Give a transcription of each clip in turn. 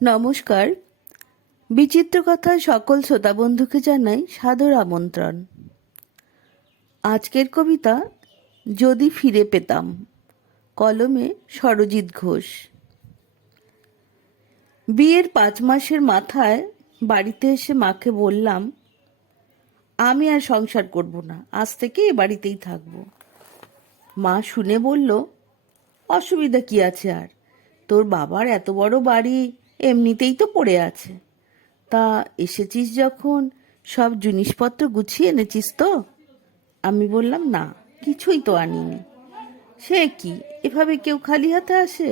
নমস্কার। বিচিত্র কথায় সকল শ্রোতা বন্ধুকে জানাই সাদর আমন্ত্রণ। আজকের কবিতা যদি ফিরে পেতাম, কলমে সরজিৎ ঘোষ। বিয়ের 5 মাসের মাথায় বাড়িতে এসে মাকে বললাম, আমি আর সংসার করব না, আজ থেকে এ বাড়িতেই থাকবো। মা শুনে বলল, অসুবিধা কি আছে আর, তোর বাবার এত বড় বাড়ি এমনিতেই তো পড়ে আছে, তা এসেছিস যখন সব জিনিসপত্র গুছিয়ে এনেছিস তো? আমি বললাম, না, কিছুই তো আনিনি। সে কি, এভাবে কেউ খালি হাতে আসে?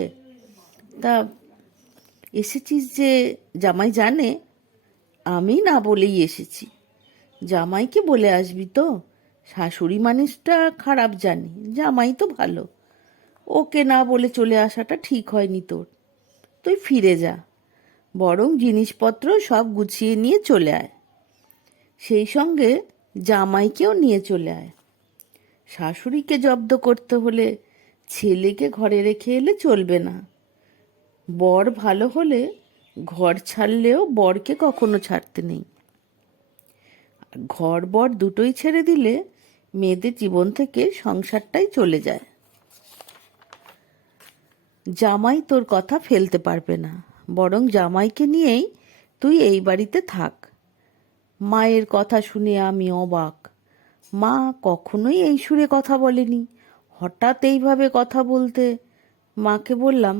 তা এসেছিস যে জামাই জানে? আমি না বলেই এসেছি। জামাইকে বলে আসবি তো, শাশুড়ি মানুষটা খারাপ জানি, জামাই তো ভালো। ওকে না বলে চলে আসাটা ঠিক হয়নি তোর। তুই ফিরে যা, বরং জিনিসপত্র সব গুছিয়ে নিয়ে চলে আয়, সেই সঙ্গে জামাইকেও নিয়ে চলে আয়। শাশুড়িকে জব্দ করতে হলে ছেলেকে ঘরে রেখে এলে চলবে না। বর ভালো হলে ঘর ছাড়লেও বরকে কখনো ছাড়তে নেই। ঘর বর দুটোই ছেড়ে দিলে মেয়েদের জীবন থেকে সংসারটাই চলে যায়। জামাই তোর কথা ফেলতে পারবে না, বরং জামাইকে নিয়েই তুই এই বাড়িতে থাক। মায়ের কথা শুনে আমি অবাক। মা কখনোই এই সুরে কথা বলেনি, হঠাৎ এইভাবে কথা বলতে। মাকে বললাম,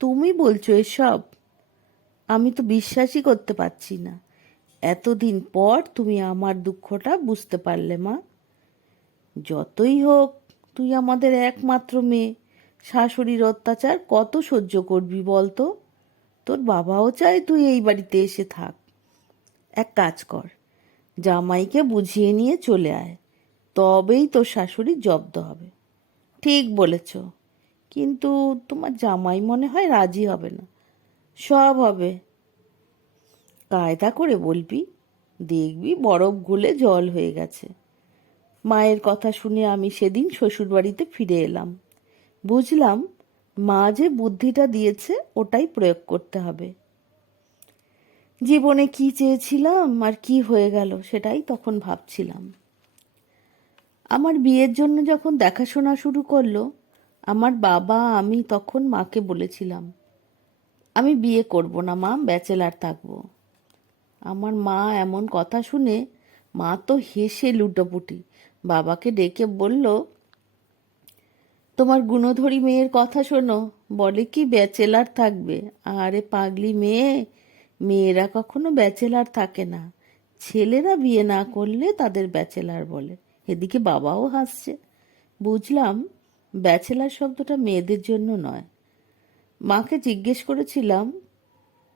তুমি বলছো এসব? আমি তো বিশ্বাসই করতে পারছি না। এতদিন পর তুমি আমার দুঃখটা বুঝতে পারলে মা। যতই হোক, তুই আমাদের একমাত্র মেয়ে, শাশুড়ির অত্যাচার কত সহ্য করবি বলতো? তোর বাবাও চায় তুই এই বাড়িতে এসে থাক। এক কাজ কর, জামাইকে বুঝিয়ে নিয়ে চলে আয়, তবেই তোর শাশুড়ি জব্দ হবে। ঠিক বলেছ, কিন্তু তোমার জামাই মনে হয় রাজি হবে না। সব হবে, কায়দা করে বলবি, দেখবি বরফ গলে জল হয়ে গেছে। মায়ের কথা শুনে আমি সেদিন শ্বশুরবাড়িতে ফিরে এলাম। বুঝলাম মা যে বুদ্ধিটা দিয়েছে ওটাই প্রয়োগ করতে হবে। জীবনে কি চেয়েছিলাম আর কি হয়ে গেল সেটাই তখন ভাবছিলাম। আমার বিয়ের জন্য যখন দেখাশোনা শুরু করলো আমার বাবা, আমি তখন মাকে বলেছিলাম, আমি বিয়ে করব না মা, ব্যাচেলার থাকবো। আমার মা এমন কথা শুনে মা তো হেসে লুটোপুটি। বাবাকে ডেকে বলল, তোমার গুণধরী মেয়ের কথা শোনো, বলে কি ব্যাচেলার থাকবে। আরে পাগলি মেয়ে, মেয়েরা কখনো ব্যাচেলার থাকে না, ছেলেরা বিয়ে না করলে তাদের ব্যাচেলার বলে। এদিকে বাবাও হাসছে। বুঝলাম ব্যাচেলার শব্দটা মেয়েদের জন্য নয়। মাকে জিজ্ঞেস করেছিলাম,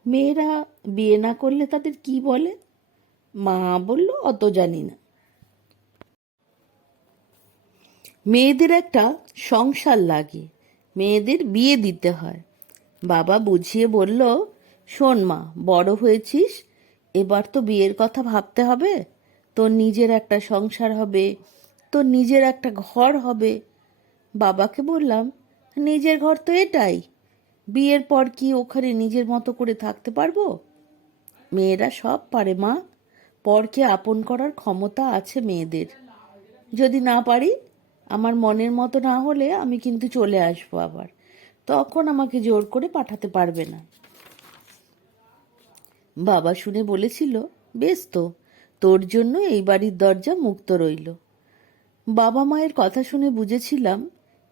মেয়েরা বিয়ে না করলে তাদের কি বলে? মা বলল, অত জানি না। মেয়েদের একটা সংসার লাগে, মেয়েদের বিয়ে দিতে হয়। বাবা বুঝিয়ে বলল, শোন মা, বড় হয়েছিস, এবার তো বিয়ের কথা ভাবতে হবে। তোর নিজের একটা সংসার হবে, তোর নিজের একটা ঘর হবে। বাবাকে বললাম, নিজের ঘর তো এটাই, বিয়ের পর কি ওখানে নিজের মতো করে থাকতে পারবো? মেয়েরা সব পারে মা, পরকে আপন করার ক্ষমতা আছে মেয়েদের। যদি না পারি, আমার মনের মতো না হলে আমি কিন্তু চলে আসবো আবার, তখন আমাকে জোর করে পাঠাতে পারবে না। বাবা শুনে বলেছিল, বেশ তো, তোর জন্য এই বাড়ির দরজা মুক্ত রইল। বাবা মায়ের কথা শুনে বুঝেছিলাম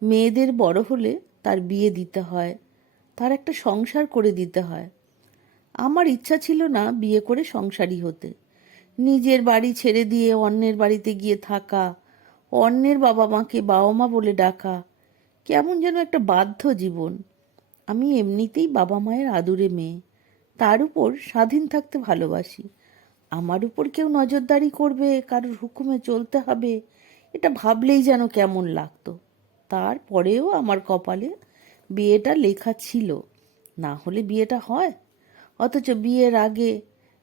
মেয়েদের বড় হলে তার বিয়ে দিতে হয়, তার একটা সংসার করে দিতে হয়। আমার ইচ্ছা ছিল না বিয়ে করে সংসারী হতে। নিজের বাড়ি ছেড়ে দিয়ে অন্যের বাড়িতে গিয়ে থাকা, অন্যের বাবা মাকে বাবা মা বলে ডাকা, কেমন যেন একটা বাধ্য জীবন। আমি এমনিতেই বাবা মায়ের আদুরে মেয়ে, তার উপর স্বাধীন থাকতে ভালোবাসি। আমার উপর কেউ নজরদারি করবে, কারোর হুকুমে চলতে হবে, এটা ভাবলেই যেন কেমন লাগতো। তারপরেও আমার কপালে বিয়েটা লেখা ছিল, না হলে বিয়েটা হয়? অথচ বিয়ের আগে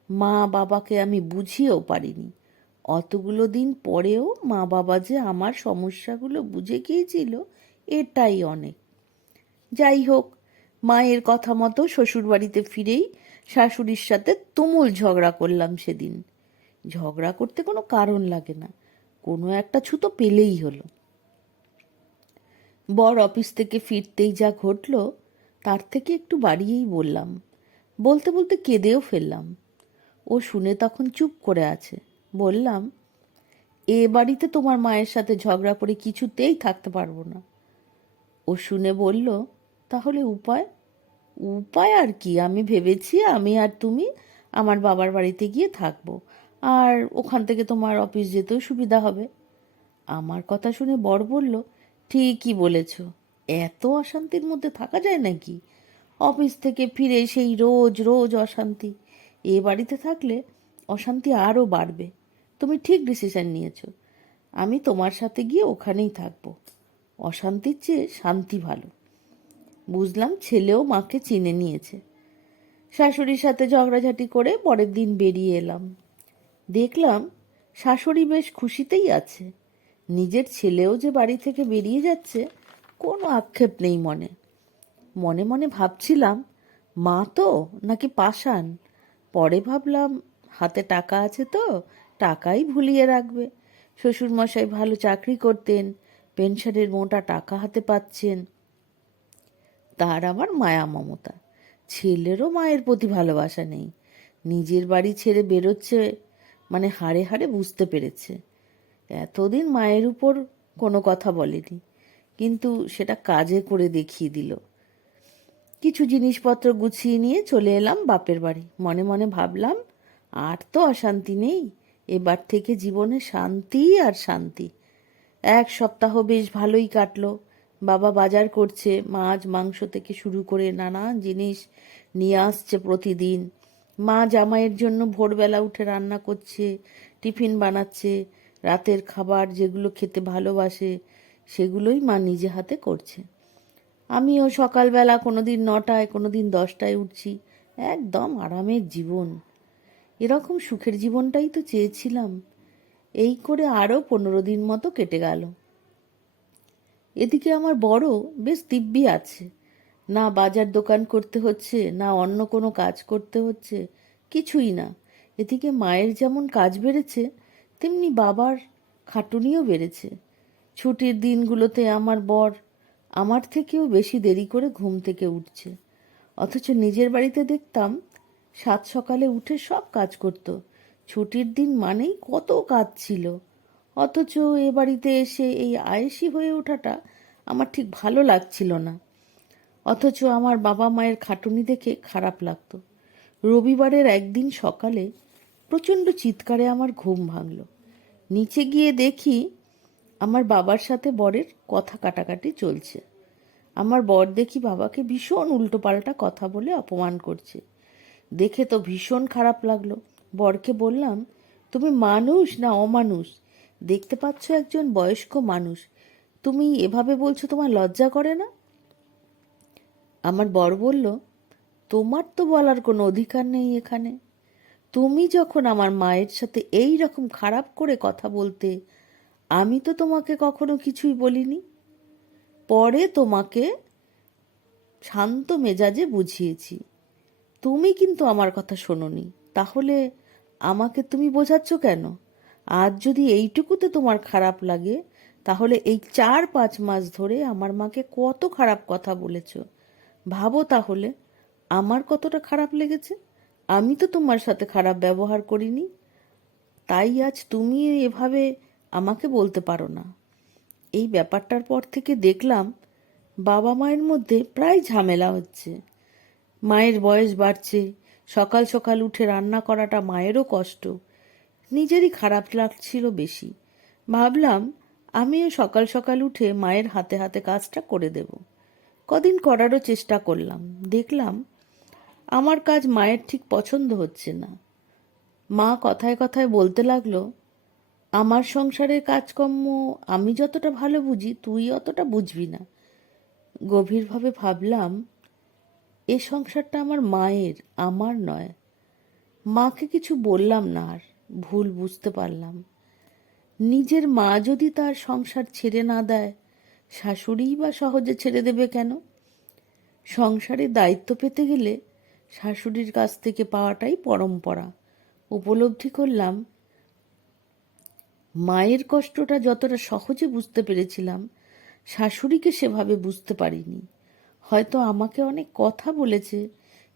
মা বাবাকে আমি বুঝিয়েও পারিনি। অতগুলো দিন পরেও মা বাবা যে আমার সমস্যাগুলো বুঝে গিয়েছিল, এটাই অনেক। যাই হোক, মায়ের কথা মতো শ্বশুরবাড়িতে ফিরেই শাশুড়ির সাথে তুমুল ঝগড়া করলাম সেদিন। ঝগড়া করতে কোনো কারণ লাগে না, কোনো একটা ছুতো পেলেই হলো। বর অফিস থেকে ফিরতেই যা ঘটল তার থেকে একটু বাড়িয়েই বললাম। বলতে বলতে কেঁদেও ফেললাম। ও শুনে তখন চুপ করে আছে। বললাম, এ বাড়িতে তোমার মায়ের সাথে ঝগড়া করে কিছুতেই থাকতে পারবো না। ও শুনে বলল, তাহলে উপায়? উপায় আর কি, আমি ভেবেছি আমি আর তুমি আমার বাবার বাড়িতে গিয়ে থাকবো, আর ওখান থেকে তোমার অফিস যেতেও সুবিধা হবে। আমার কথা শুনে বর বলল, ঠিকই বলেছ, এত অশান্তির মধ্যে থাকা যায় নাকি? অফিস থেকে ফিরে সেই রোজ রোজ অশান্তি, এ বাড়িতে থাকলে অশান্তি আরও বাড়বে। তুমি ঠিক ডিসিশন নিয়েছো, আমি তোমার সাথে গিয়ে ওখানেই থাকবো। অশান্তির চেয়ে শান্তি ভালো। বুঝলাম ছেলেও মাকে চিনে নিয়েছে। শাশুড়ির সাথে ঝগড়াঝাটি করে পরের দিন বেরিয়ে এলাম। দেখলাম শাশুড়ি বেশ খুশিতেই আছে। নিজের ছেলেও যে বাড়ি থেকে বেরিয়ে যাচ্ছে কোনো আক্ষেপ নেই মনে। মনে মনে ভাবছিলাম, মা তো নাকি পাষাণ। পরে ভাবলাম, হাতে টাকা আছে তো টাকাই ভুলিয়ে রাখবে। শ্বশুরমশাই ভালো চাকরি করতেন, পেনশনের মোটা টাকা হাতে পাচ্ছেন, তার আবার মায়া মমতা। ছেলেরও মায়ের প্রতি ভালোবাসা নেই। নিজের বাড়ি ছেড়ে বেরোচ্ছে মানে হাড়ে হাড়ে বুঝতে পেরেছে। এতদিন মায়ের উপর কোনো কথা বলেনি, কিন্তু সেটা কাজে করে দেখিয়ে দিল। কিছু জিনিসপত্র গুছিয়ে নিয়ে চলে এলাম বাপের বাড়ি। মনে মনে ভাবলাম, আর তো অশান্তি নেই, এবার থেকে জীবনে শান্তি আর শান্তি। এক সপ্তাহ বেশ ভালোই কাটলো। বাবা বাজার করছে, মাছ মাংস থেকে শুরু করে নানান জিনিস নিয়ে আসছে প্রতিদিন। মা জামাইয়ের জন্য ভোরবেলা উঠে রান্না করছে, টিফিন বানাচ্ছে। রাতের খাবার যেগুলো খেতে ভালোবাসে সেগুলোই মা নিজে হাতে করছে। আমিও সকালবেলা কোনোদিন 9টায় কোনোদিন 10টায় উঠছি। একদম আরামের জীবন। এরকম সুখের জীবনটাই তো চেয়েছিলাম। এই করে আরও 15 দিন মতো কেটে গেল। এদিকে আমার বড় বেশ দিব্যি আছে। না বাজার দোকান করতে হচ্ছে, না অন্য কোনো কাজ করতে হচ্ছে, কিছুই না। এদিকে মায়ের যেমন কাজ বেড়েছে, তেমনি বাবার খাটুনিও বেড়েছে। ছুটির দিনগুলোতে আমার বর আমার থেকেও বেশি দেরি করে ঘুম থেকে উঠছে। অথচ নিজের বাড়িতে দেখতাম 7 সকালে উঠে সব কাজ করত। ছুটির দিন মানেই কত কাজ ছিল। অথচ এ বাড়িতে এসে এই আয়েসি হয়ে ওঠাটা আমার ঠিক ভালো লাগছিল না। অথচ আমার বাবা মায়ের খাটুনি দেখে খারাপ লাগতো। রবিবারের একদিন সকালে প্রচণ্ড চিৎকারে আমার ঘুম ভাঙল। নিচে গিয়ে দেখি আমার বাবার সাথে বরের কথা কাটাকাটি চলছে। আমার বর দেখি বাবাকে ভীষণ উল্টোপাল্টা কথা বলে অপমান করছে। দেখে তো ভীষণ খারাপ লাগলো। বরকে বললাম, তুমি মানুষ না অমানুষ? দেখতে পাচ্ছ একজন বয়স্ক মানুষ, তুমি এভাবে বলছো, তোমার লজ্জা করে না? আমার বর বলল, তোমার তো বলার কোনো অধিকার নেই এখানে। তুমি যখন আমার মায়ের সাথে এই রকম খারাপ করে কথা বলতে, আমি তো তোমাকে কখনো কিছুই বলিনি। পরে তোমাকে শান্ত মেজাজে বুঝিয়েছি, তুমি কিন্তু আমার কথা শোনোনি। তাহলে আমাকে তুমি বোঝাচ্ছ কেন? আজ যদি এইটুকুতে তোমার খারাপ লাগে, তাহলে এই 4-5 মাস ধরে আমার মাকে কত খারাপ কথা বলেছ। ভাবো তাহলে আমার কতটা খারাপ লেগেছে। আমি তো তোমার সাথে খারাপ ব্যবহার করিনি, তাই আজ তুমি এভাবে আমাকে বলতে পারো না। এই ব্যাপারটার পর থেকে দেখলাম বাবা মায়ের মধ্যে প্রায় ঝামেলা হচ্ছে। মায়ের বয়স বাড়ছে, সকাল সকাল উঠে রান্না করাটা মায়েরও কষ্ট। নিজেরই খারাপ লাগছিল বেশি। ভাবলাম আমিও সকাল সকাল উঠে মায়ের হাতে হাতে কাজটা করে দেব। কদিন করারও চেষ্টা করলাম। দেখলাম আমার কাজ মায়ের ঠিক পছন্দ হচ্ছে না। মা কথায় কথায় বলতে লাগলো, আমার সংসারের কাজকর্ম আমি যতটা ভালো বুঝি তুই অতটা বুঝবি না। গভীরভাবে ভাবলাম, এ সংসারটা আমার মায়ের, আমার নয়। মাকে কিছু বললাম না আর। ভুল বুঝতে পারলাম। নিজের মা যদি তার সংসার ছেড়ে না দেয়, শাশুড়িই বা সহজে ছেড়ে দেবে কেন? সংসারের দায়িত্ব পেতে গেলে শাশুড়ির কাছ থেকে পাওয়াটাই পরম্পরা। উপলব্ধি করলাম মায়ের কষ্টটা যতটা সহজে বুঝতে পেরেছিলাম, শাশুড়িকে সেভাবে বুঝতে পারিনি। হয়তো আমাকে অনেক কথা বলেছে,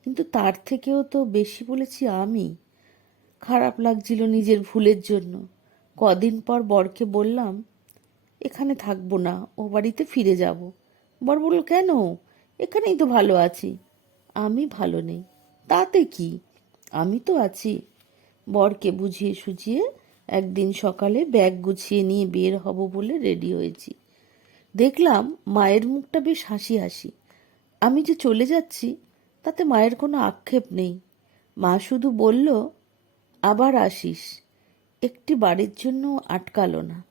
কিন্তু তার থেকেও তো বেশি বলেছি আমি। খারাপ লাগছিল নিজের ভুলের জন্য। কদিন পর বরকে বললাম, এখানে থাকবো না, ও বাড়িতে ফিরে যাব। বর বলল, কেন? এখানেই তো ভালো আছি। আমি ভালো নেই, তাতে কি, আমি তো আছি। বরকে বুঝিয়ে সুঝিয়ে একদিন সকালে ব্যাগ গুছিয়ে নিয়ে বের হব বলে রেডি হয়েছি। দেখলাম মায়ের মুখটা বেশ হাসি হাসি। আমি যে চলে যাচ্ছি তাতে মায়ের কোনো আক্ষেপ নেই। মা শুধু বলল, আবার আসিস। একটি বাড়ির জন্য আটকালো না।